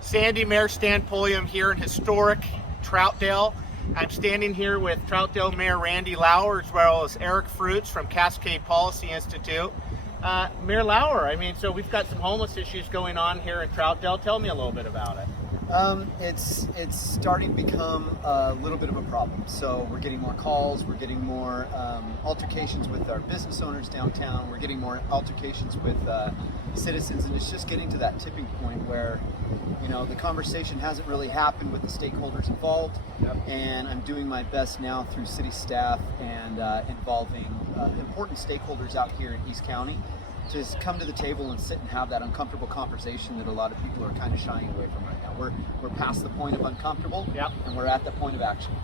Sandy Mayor Stan Pulliam here in historic Troutdale. I'm standing here with Troutdale Mayor Randy Lauer as well as Eric Fruits from Cascade Policy Institute. Mayor Lauer, so we've got some homeless issues going on here in Troutdale. Tell me a little bit about it. It's starting to become a little bit of a problem. So we're getting more calls, we're getting more altercations with our business owners downtown, we're getting more altercations with citizens, and it's just getting to that tipping point where, the conversation hasn't really happened with the stakeholders involved. Yep. And I'm doing my best now through city staff and involving important stakeholders out here in East County to just come to the table and sit and have that uncomfortable conversation that a lot of people are kind of shying away from right now. We're past the point of uncomfortable, Yep. and we're at the point of action.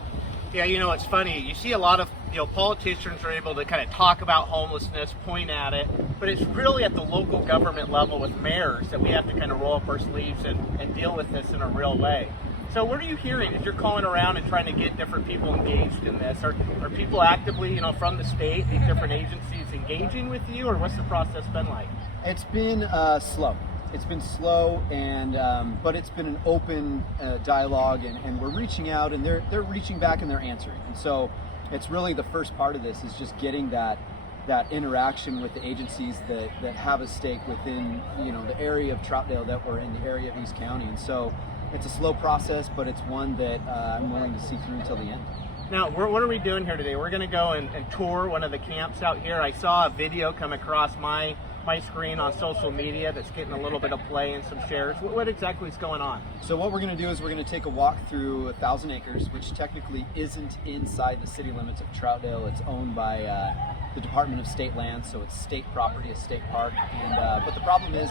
Yeah, it's funny. You see a lot of politicians are able to kind of talk about homelessness, point at it, but it's really at the local government level with mayors that we have to kind of roll up our sleeves and deal with this in a real way. So what are you hearing as you're calling around and trying to get different people engaged in this? Are people actively, from the state, these different agencies engaging with you, or what's the process been like? It's been slow. It's been slow, and but it's been an open dialogue, and we're reaching out, and they're reaching back and they're answering. And so it's really the first part of this is just getting that interaction with the agencies that have a stake within the area of Troutdale that we're in, the area of East County. And so it's a slow process, but it's one that I'm willing to see through until the end. Now, what are we doing here today? We're going to go and tour one of the camps out here. I saw a video come across my screen on social media that's getting a little bit of play and some shares. What exactly is going on? So what we're going to do is we're going to take a walk through 1,000 acres, which technically isn't inside the city limits of Troutdale. It's owned by the Department of State Lands, so it's state property, a state park. And but the problem is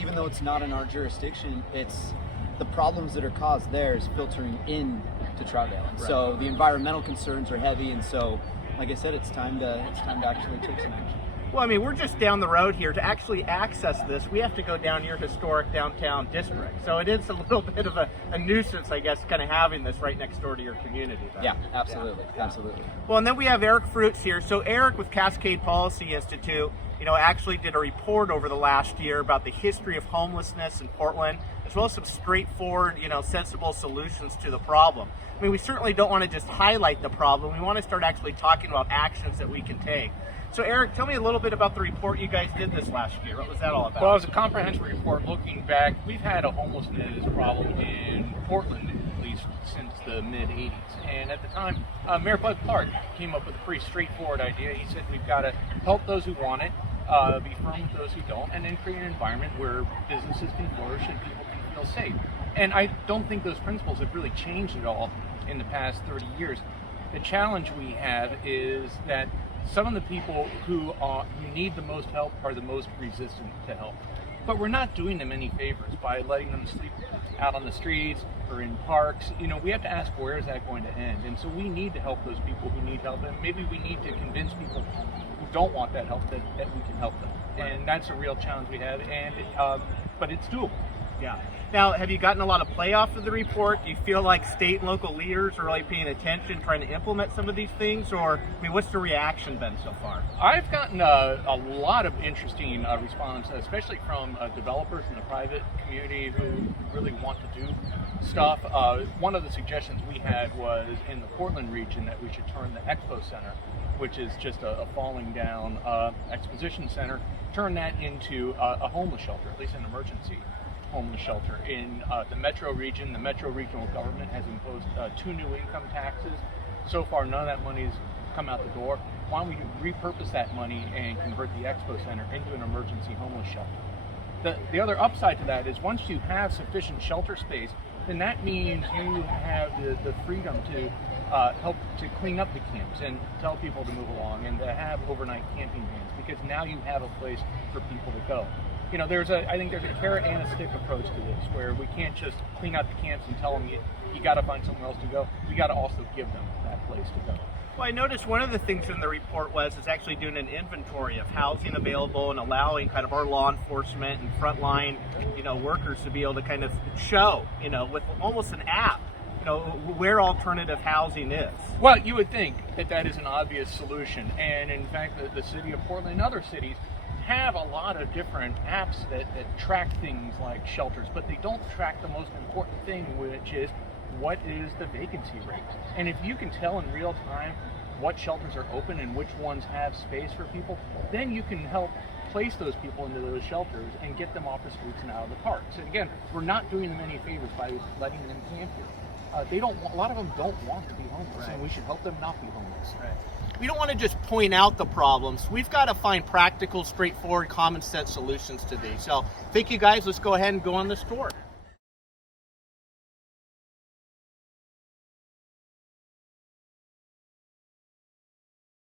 even though it's not in our jurisdiction, it's the problems that are caused there is filtering in to Troutdale. Right. So the environmental concerns are heavy, and so, like I said, it's time to actually take some action. Well, we're just down the road here. To actually access this, we have to go down your historic downtown district. So it is a little bit of a nuisance, I guess, kind of having this right next door to your community. Though. Yeah, absolutely, Yeah. absolutely. Well, and then we have Eric Fruits here. So Eric with Cascade Policy Institute, actually did a report over the last year about the history of homelessness in Portland, as well as some straightforward, sensible solutions to the problem. We certainly don't want to just highlight the problem. We want to start actually talking about actions that we can take. So Eric, tell me a little bit about the report you guys did this last year. What was that all about? Well, it was a comprehensive report looking back. We've had a homelessness problem in Portland at least since the mid-'80s. And at the time, Mayor Bud Clark came up with a pretty straightforward idea. He said we've got to help those who want it, be firm with those who don't, and then create an environment where businesses can flourish and people can feel safe. And I don't think those principles have really changed at all in the past 30 years. The challenge we have is that some of the people who need the most help are the most resistant to help. But we're not doing them any favors by letting them sleep out on the streets or in parks. We have to ask, where is that going to end? And so we need to help those people who need help, and maybe we need to convince people who don't want that help that we can help them. And that's a real challenge we have, and but it's doable. Yeah. Now, have you gotten a lot of play off of the report? Do you feel like state and local leaders are really paying attention, trying to implement some of these things? Or, what's the reaction been so far? I've gotten a lot of interesting response, especially from developers in the private community who really want to do stuff. One of the suggestions we had was in the Portland region that we should turn the Expo Center, which is just a falling down exposition center, turn that into a homeless shelter, at least an emergency homeless shelter. In the metro region, the metro regional government has imposed 2 new income taxes. So far, none of that money's come out the door. Why don't we repurpose that money and convert the Expo Center into an emergency homeless shelter? The other upside to that is once you have sufficient shelter space, then that means you have the freedom to help to clean up the camps and tell people to move along and to have overnight camping bans, because now you have a place for people to go. I think there's a carrot and a stick approach to this, where we can't just clean out the camps and tell them you got to find somewhere else to go. We got to also give them that place to go. Well, I noticed one of the things in the report is actually doing an inventory of housing available and allowing kind of our law enforcement and frontline, workers to be able to kind of show, with almost an app, where alternative housing is. Well, you would think that is an obvious solution, and in fact, the city of Portland and other cities have a lot of different apps that track things like shelters, but they don't track the most important thing, which is what is the vacancy rate. And if you can tell in real time what shelters are open and which ones have space for people, then you can help place those people into those shelters and get them off the streets and out of the parks. And again, we're not doing them any favors by letting them camp here. They don't. A lot of them don't want to be homeless, and we should help them not be homeless. Right. We don't want to just point out the problems. We've got to find practical, straightforward, common sense solutions to these. So thank you guys. Let's go ahead and go on this tour.